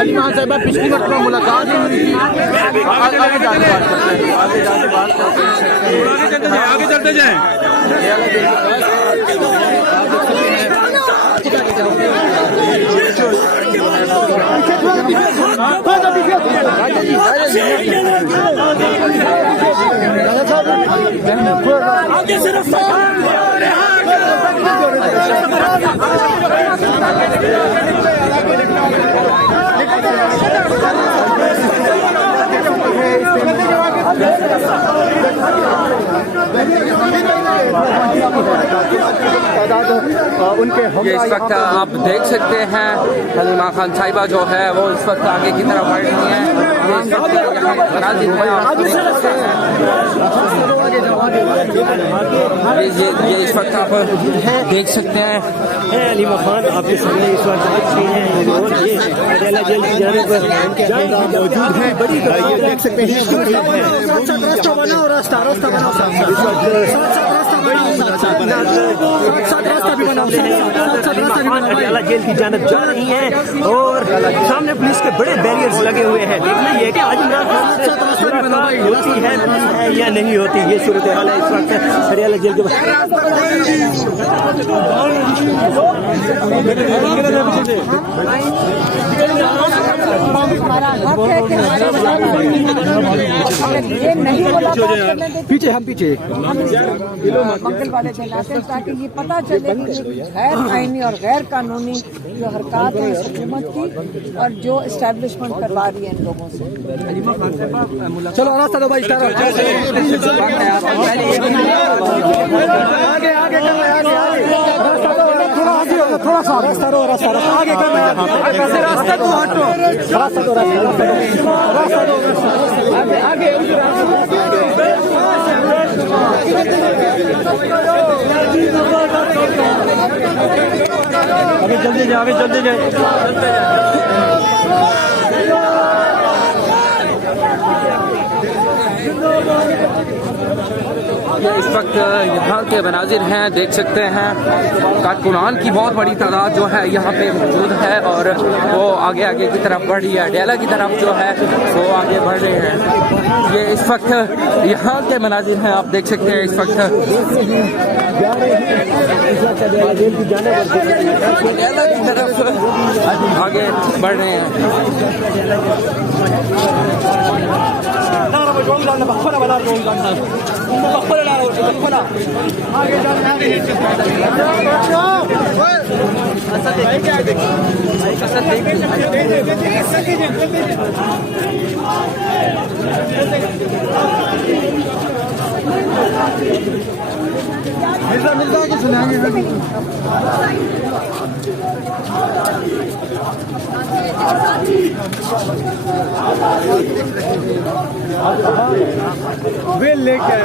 अलीमा साहिबा पिछली मरतबा मुलाकात ही हुई थी। आगे जाके बात करते हैं, आगे चलते जाएं। उनके ये इस वक्त आप देख सकते हैं हलीमा खान साहिबा जो है वो इस वक्त आगे की तरफ बढ़ रही हैं। ये इस वक्त यहाँ मनाजिर हैं, आप देख सकते हैं। ये इस वक्त आप देख सकते हैं हलीमा खान आपके सामने इस वक्त हैं और ये अदालत जेल की जाने पर मौजूद है। बड़ी ये देख सकते हैं रास्ता बनाओ, रास्ता बनाओ, अदालत जेल की जानब जा रही हैं और सामने पुलिस के बड़े बैरियर्स लगे हुए हैं। देखना ये है कि आज इमरान खान होती है या नहीं होती, ये सूरत हाल है इस वक्त अदालत जेल के पीछे हम पीछे मंगल वाले दिन आते हैं ताकि ये पता चले कि गैर आईनी और गैर कानूनी जो हरकत है हुकूमत की और जो इस्टेब्लिशमेंट करवा रही है इन लोगों से। चलो रास्ता दो भाई, थोड़ा सा रास्ता दो, आगे कर रास्ता दो, हटो रास्ता दो, आगे जल्दी जाओ, आगे जल्दी जाओ। इस वक्त यहाँ के मनाजिर हैं, देख सकते हैं कारकुनान की बहुत बड़ी तादाद जो है यहाँ पे मौजूद है और वो आगे आगे की तरफ बढ़ रही है। डेला की तरफ जो है वो आगे बढ़ रहे हैं। ये इस वक्त यहाँ के मनाजिर हैं, आप देख सकते हैं इस वक्त डेला की तरफ आगे बढ़ रहे हैं। मिर्जा को सुनाएंगे। वे लेके